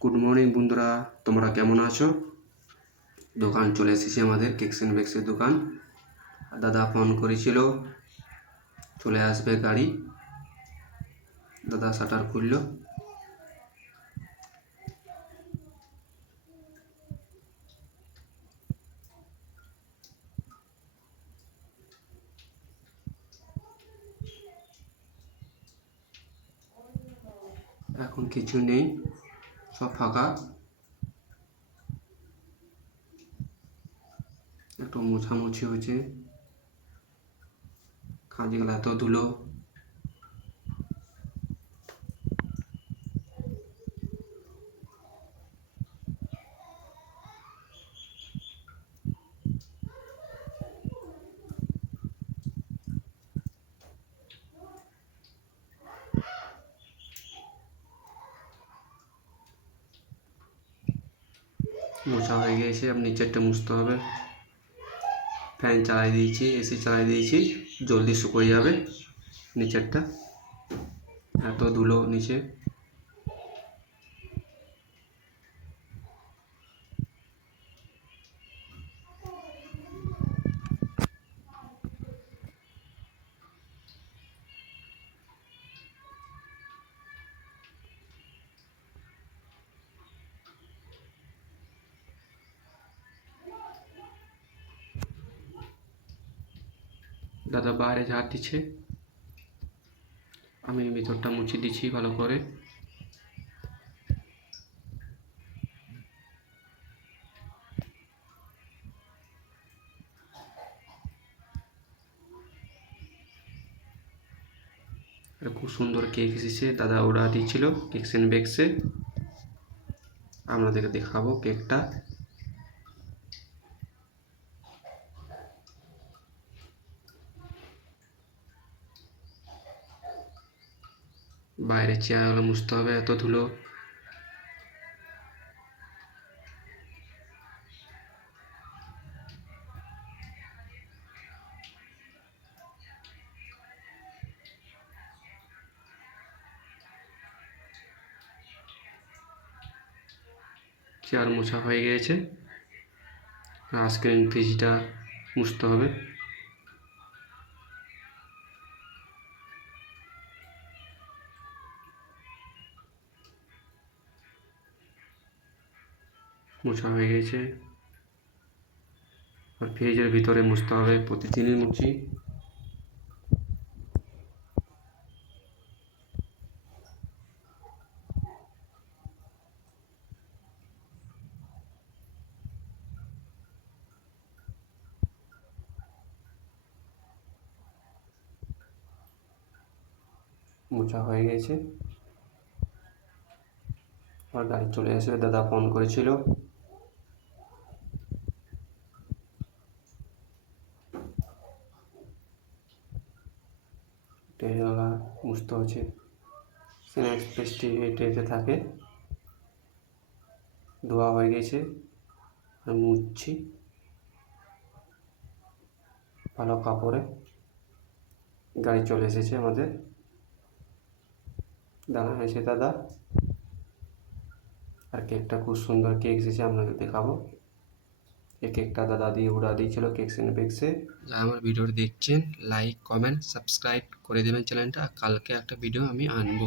Good morning বন্ধুরা, তোমরা কেমন আছো? দোকান চলে এসেছে আমাদের কেকস এন্ড বেকসের দোকান। দাদা ফোন করেছিল চলে আসবে গাড়ি। দাদা শাটার খুললো। এখন কিছু নেই, সব ফাঁকা। একটু মোছামুছি হয়েছে, কাজগুলো এত ধুলো। মোছা হয়ে গিয়েছে, अब নিচেরটা মুছতে হবে। ফ্যান চালাই দিয়েছি, এসি চালাই দিয়েছি, জলদি শুকিয়ে যাবে নিচেরটা, এত ধুলো নিচে। দাদা বাইরে ঝাড় দিচ্ছে, আমি ভিতরটা মুছে দিচ্ছি ভালো করে। খুব সুন্দর কেক এসেছে, দাদা অর্ডার দিয়েছিল কেকস এন্ড বেকসে। আপনাদেরকে দেখাবো কেকটা। বাইরে চেয়ারগুলো মুছতে হবে, এত ধুলো। চেয়ার মোছা হয়ে গিয়েছে, আইসক্রিম ফ্রিজটা মুছতে হবে। মোছা হয়ে গেছে, আর ফ্রিজের ভিতরে মুছতে হবে, প্রতিদিনই মুছি। মোছা হয়ে গেছে, আর গাড়ি চলে আসবে। দাদা ফোন করেছিল, ট্রেনওয়ালা মুছতে হচ্ছে। স্ন্যাক্স পেস্ট্রি এই ট্রেতে থাকে, ধোয়া হয়ে গেছে, আর মুছছি ভালো কাপড়ে। গাড়ি চলে এসেছে আমাদের, দানা হয়েছে দাদা। আর কেকটা খুব সুন্দর কেক এসেছে, আপনাদের দেখাবো। এই কেকটা দাদা দিয়ে অর্ডার দিয়েছিল কেকস এন্ড বেকসে। যারা আমার ভিডিওটি দেখছেন, লাইক কমেন্ট সাবস্ক্রাইব করে দেবেন চ্যানেলটা। কালকে একটা ভিডিও আমি আনবো।